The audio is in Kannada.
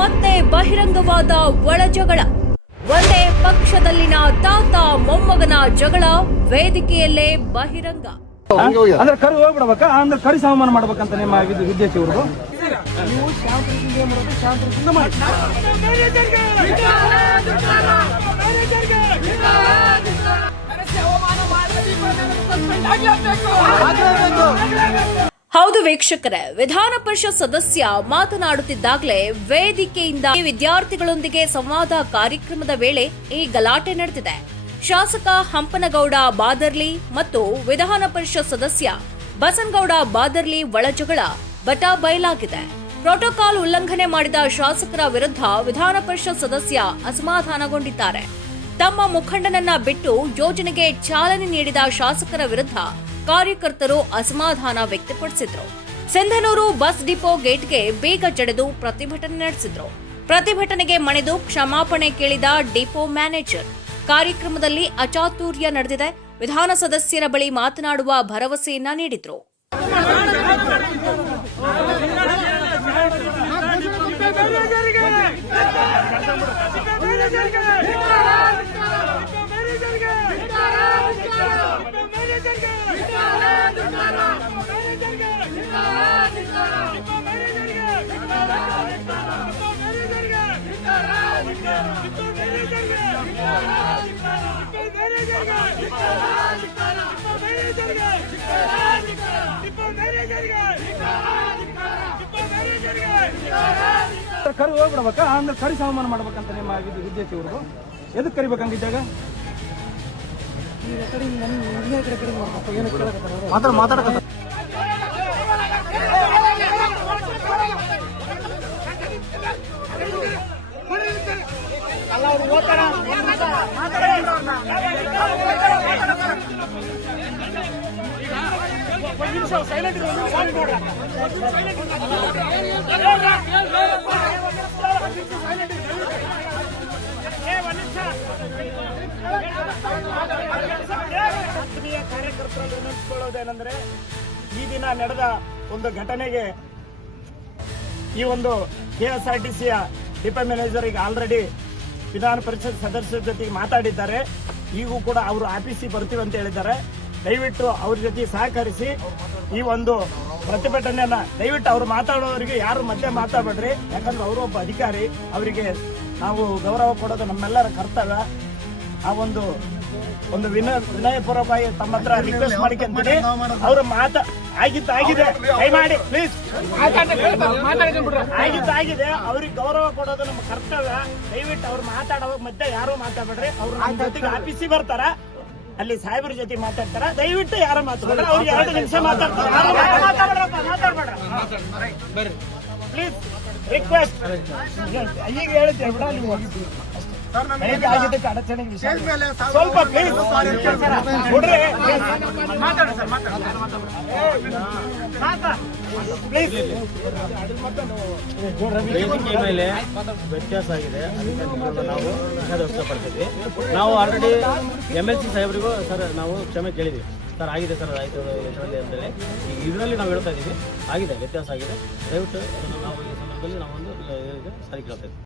ಮತ್ತೆ ಬಹಿರಂಗವಾದ ಒಳಜಗಳ ಒಂದೇ ಪಕ್ಷದಲ್ಲಿನ ತಾತ ಮೊಮ್ಮಗನ ಜಗಳ ವೇದಿಕೆಯಲ್ಲೇ ಬಹಿರಂಗ. ಅಂದ್ರೆ ಕರಿ ಹೋಗ್ಬಿಡ್ಬೇಕಾ? ಅಂದ್ರೆ ಕರಿ ಸಮಾನ ಮಾಡ್ಬೇಕಂತ ನಿಮ್ಮ ಇದು ವಿದ್ಯಾರ್ಥಿ ಅವ್ರದ್ದು ನೀವು ಶಾಂತದಿಂದ ಏನ್ ಮಾಡೋದು ಶಾಂತದಿಂದ ಮಾಡಿ. ಹೌದು ವೀಕ್ಷಕರೇ, ವಿಧಾನ ಪರಿಷತ್ ಸದಸ್ಯ ಮಾತನಾಡುತ್ತಿದ್ದಾಗಲೇ ವೇದಿಕೆಯಿಂದ ವಿದ್ಯಾರ್ಥಿಗಳೊಂದಿಗೆ ಸಂವಾದ ಕಾರ್ಯಕ್ರಮದ ವೇಳೆ ಈ ಗಲಾಟೆ ನಡೆದಿದೆ. ಶಾಸಕ ಹಂಪನಗೌಡ ಬಾದರ್ಲಿ ಮತ್ತು ವಿಧಾನ ಪರಿಷತ್ ಸದಸ್ಯ ಬಸನಗೌಡ ಬಾದರ್ಲಿ ಒಳಜಗಳ ಬಟ ಬಯಲಾಗಿದೆ. ಪ್ರೋಟೋಕಾಲ್ ಉಲ್ಲಂಘನೆ ಮಾಡಿದ ಶಾಸಕರ ವಿರುದ್ಧ ವಿಧಾನ ಪರಿಷತ್ ಸದಸ್ಯ ಅಸಮಾಧಾನಗೊಂಡಿದ್ದಾರೆ. ತಮ್ಮ ಮುಖಂಡನನ್ನ ಬಿಟ್ಟು ಯೋಜನೆಗೆ ಚಾಲನೆ ನೀಡಿದ ಶಾಸಕರ ವಿರುದ್ಧ ಕಾರ್ಯಕರ್ತರು ಅಸಮಾಧಾನ ವ್ಯಕ್ತಪಡಿಸಿದ್ರು. ಸಿಂಧನೂರು ಬಸ್ ಡಿಪೋ ಗೇಟ್ಗೆ ಬೇಗ ಜಡೆದು ಪ್ರತಿಭಟನೆ ನಡೆಸಿದ್ರು. ಪ್ರತಿಭಟನೆಗೆ ಮಣಿದು ಕ್ಷಮಾಪಣೆ ಕೇಳಿದ ಡಿಪೋ ಮ್ಯಾನೇಜರ್. ಕಾರ್ಯಕ್ರಮದಲ್ಲಿ ಅಚಾತುರ್ಯ ನಡೆದಿದೆ. ವಿಧಾನ ಸದಸ್ಯರ ಬಳಿ ಮಾತನಾಡುವ ಭರವಸೆಯನ್ನ ನೀಡಿದ್ರು. ಕರಿ ಹೋಗ್ಬಿಡ್ಬೇಕಾ? ಅಂದ್ರೆ ಕರಿ ಸಮಾನ ಮಾಡ್ಬೇಕಂತ ನಿಮ್ಮ ಆಗಿದ್ದು ವಿದ್ಯಾರ್ಥಿ ಅವ್ರದ್ದು ಎದಕ್ಕೆ ಕರಿಬೇಕಂಗಿದ್ದಾಗ ಮಾತಾಡ ಆತ್ಮೀಯ ಕಾರ್ಯಕರ್ತರಲ್ಲಿ ಈ ದಿನ ನಡೆದ ಒಂದು ಘಟನೆಗೆ ಈ ಒಂದು ಕೆಎಸ್ಆರ್ಟಿಸಿಯ ಡಿಪೋ ಈಗ ಆಲ್ರೆಡಿ ವಿಧಾನ ಪರಿಷತ್ ಸದಸ್ಯರ ಜೊತೆಗೆ ಮಾತಾಡಿದ್ದಾರೆ. ಈಗೂ ಕೂಡ ಅವರು ಆಫೀಸಿಗೆ ಬರ್ತೀವಿ ಅಂತ ಹೇಳಿದ್ದಾರೆ. ದಯವಿಟ್ಟು ಅವ್ರ ಜೊತೆ ಸಹಕರಿಸಿ ಈ ಒಂದು ಪ್ರತಿಭಟನೆಯನ್ನ ದಯವಿಟ್ಟು ಅವ್ರು ಮಾತಾಡೋರಿಗೆ ಯಾರು ಮತ್ತೆ ಮಾತಾಡಬೇಡ್ರಿ. ಯಾಕಂದ್ರೆ ಅವರು ಒಬ್ಬ ಅಧಿಕಾರಿ. ಅವರಿಗೆ ನಾವು ಗೌರವ ಕೊಡೋದು ನಮ್ಮೆಲ್ಲರ ಕರ್ತವ್ಯ. ಆ ಒಂದು ಒಂದು ವಿನಯ, ವಿನಯಪೂರ್ವಕವಾಗಿ ತಮ್ಮ ಹತ್ರ ರಿಕ್ವೆಸ್ಟ್ ಮಾಡ್ಕೊಂತೀನಿ. ಅವರು ಮಾತಾ ಆಗಿತ್ತು ಆಗಿದೆ. ಮಾಡಿ ಪ್ಲೀಸ್ ಆಗಿತ್ತು ಆಗಿದೆ. ಅವ್ರಿಗೆ ಗೌರವ ಕೊಡೋದು ನಮ್ಮ ಕರ್ತವ್ಯ. ದಯವಿಟ್ಟು ಅವ್ರು ಮಾತಾಡೋವಾಗ ಮಧ್ಯ ಯಾರು ಮಾತಾಡ್ಬೇಡ್ರಿ. ಅವ್ರು ನಮ್ಮ ಜೊತೆಗೆ ಆಫೀಸಿಗೆ ಬರ್ತಾರ. ಅಲ್ಲಿ ಸಾಹೇಬ್ರ ಜೊತೆ ಮಾತಾಡ್ತಾರ. ದಯವಿಟ್ಟು ಯಾರು ಮಾತಾಡ್ರಿ ಅವ್ರಿಗೆ ಎರಡು ನಿಮಿಷ ಮಾತಾಡ್ತಾರೆ. ಪ್ಲೀಸ್ ರಿಕ್ವೆಸ್ಟ್ ಈಗ ಹೇಳ್ತೇವೆ ಬಿಡ ನೀವು. ಸ್ವಲ್ಪ ಪ್ಲೀಸ್ ನೋಡ್ರಿ ಪ್ಲೀಸ್ ವೇದಿಕೆ ಮೇಲೆ ವ್ಯತ್ಯಾಸ ಆಗಿದೆ. ಅದಕ್ಕೆ ನಾವು ವ್ಯಕ್ತಪಡ್ತೀವಿ ನಾವು ಆಲ್ರೆಡಿ ಎಂ ಎಲ್ ಸಿ ಸಾಹೇಬರಿಗೂ ಸರ್ ನಾವು ಕ್ಷಮೆ ಕೇಳಿದ್ವಿ. ಸರ್ ಆಗಿದೆ ಸರ್ ಆಯಿತು ಇದರಲ್ಲಿ ಅಂತೇಳಿ. ಈಗ ಇದರಲ್ಲಿ ನಾವು ಹೇಳ್ತಾ ಇದ್ದೀವಿ ಆಗಿದೆ ವ್ಯತ್ಯಾಸ ಆಗಿದೆ. ದಯವಿಟ್ಟು ನಾವು ಈ ಸಂದರ್ಭದಲ್ಲಿ ನಾವೊಂದು ಸರಿ ಕೇಳ್ತಾ ಇದ್ದೀವಿ.